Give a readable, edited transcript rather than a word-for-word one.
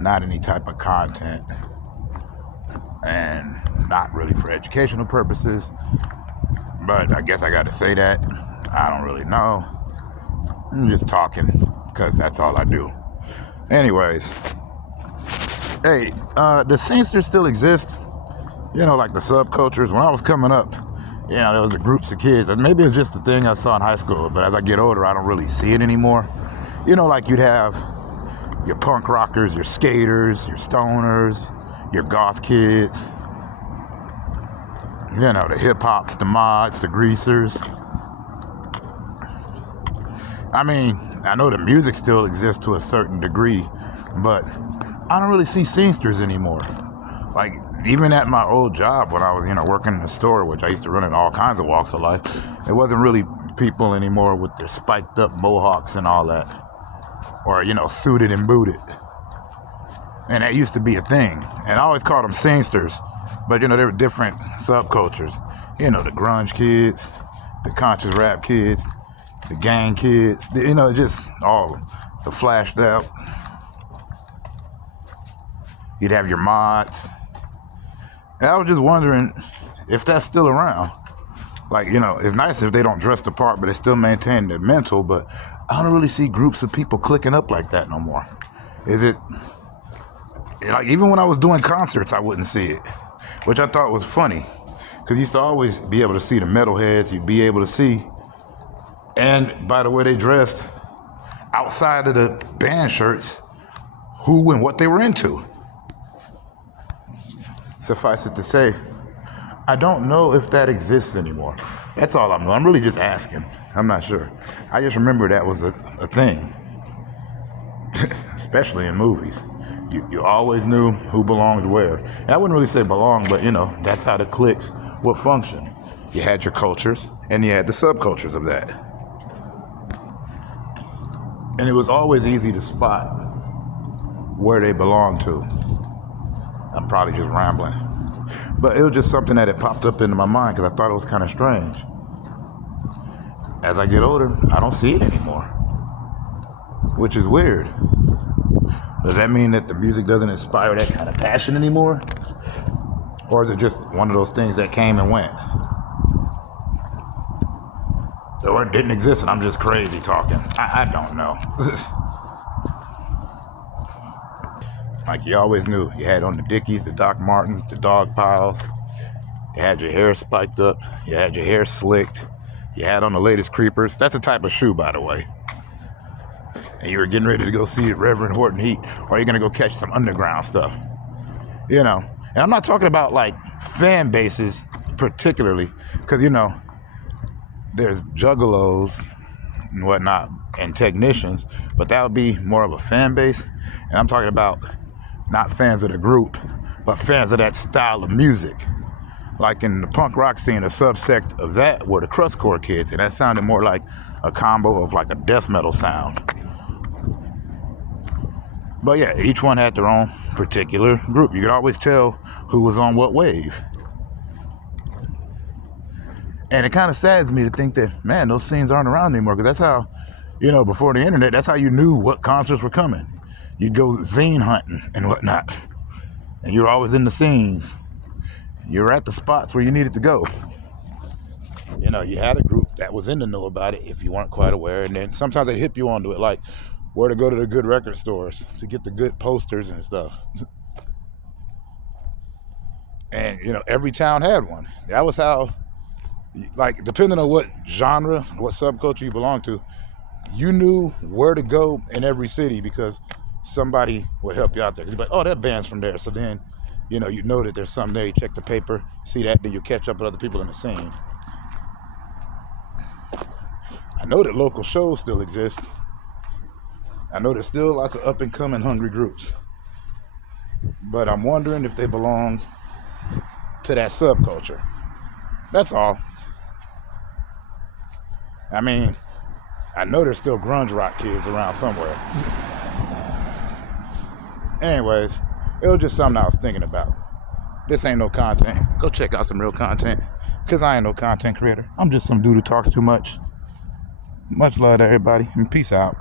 not any type of content, and not really for educational purposes. But I guess I got to say that. I don't really know. I'm just talking because that's all I do. Anyways, hey, the scenesters still exist? You know, like the subcultures. When I was coming up, you know, there was groups of kids. And maybe it's just a thing I saw in high school, but as I get older, I don't really see it anymore. You know, like you'd have your punk rockers, your skaters, your stoners, your goth kids. You know, the hip-hops, the mods, the greasers. I mean, I know the music still exists to a certain degree, but I don't really see scenesters anymore. Like, even at my old job when I was, you know, working in the store, which I used to run in all kinds of walks of life, it wasn't really people anymore with their spiked up mohawks and all that. Or, you know, suited and booted. And that used to be a thing. And I always called them scenesters. But, you know, there were different subcultures. You know, the grunge kids, the conscious rap kids, the gang kids, you know, just all the flashed out. You'd have your mods. And I was just wondering if that's still around. Like, you know, it's nice if they don't dress the part, but they still maintain their mental, but I don't really see groups of people clicking up like that no more. Is it, like, even when I was doing concerts, I wouldn't see it, which I thought was funny, because you used to always be able to see the metalheads, you'd be able to see, and by the way they dressed, outside of the band shirts, who and what they were into. Suffice it to say, I don't know if that exists anymore. That's all I'm really just asking. I'm not sure. I just remember that was a thing, especially in movies. You always knew who belonged where. And I wouldn't really say belong, but, you know, that's how the cliques would function. You had your cultures, and you had the subcultures of that. And it was always easy to spot where they belonged to. I'm probably just rambling. But it was just something that had popped up into my mind because I thought it was kind of strange. As I get older, I don't see it anymore, which is weird. Does that mean that the music doesn't inspire that kind of passion anymore? Or is it just one of those things that came and went? Or it didn't exist and I'm just crazy talking? I don't know. Like you always knew, you had on the Dickies, the Doc Martens, the dog piles. You had your hair spiked up. You had your hair slicked. You had on the latest creepers. That's a type of shoe, by the way. And you were getting ready to go see Reverend Horton Heat, or you're going to go catch some underground stuff. You know, and I'm not talking about like fan bases particularly, because, you know, there's juggalos and whatnot and technicians, but that would be more of a fan base. And I'm talking about not fans of the group, but fans of that style of music. Like in the punk rock scene, a subsect of that were the crustcore kids, and that sounded more like a combo of like a death metal sound. But yeah, each one had their own particular group. You could always tell who was on what wave. And it kind of saddens me to think that, man, those scenes aren't around anymore, because that's how, you know, before the internet, that's how you knew what concerts were coming. You'd go zine hunting and whatnot, and you were always in the scenes. You were at the spots where you needed to go. You know, you had a group that was in the know about it if you weren't quite aware, and then sometimes they'd hip you onto it, like where to go to the good record stores to get the good posters and stuff. And, you know, every town had one. That was how, like, depending on what genre, what subculture you belonged to, you knew where to go in every city because somebody would help you out there. You'd be like, oh, that band's from there. So then, you know, you know that there's something there. You check the paper, see that, then you catch up with other people in the scene. I know that local shows still exist. I know there's still lots of up-and-coming hungry groups. But I'm wondering if they belong to that subculture. That's all. I mean, I know there's still grunge rock kids around somewhere. Anyways, it was just something I was thinking about. This ain't no content. Go check out some real content, because I ain't no content creator. I'm just some dude who talks too much. Much love to everybody, and peace out.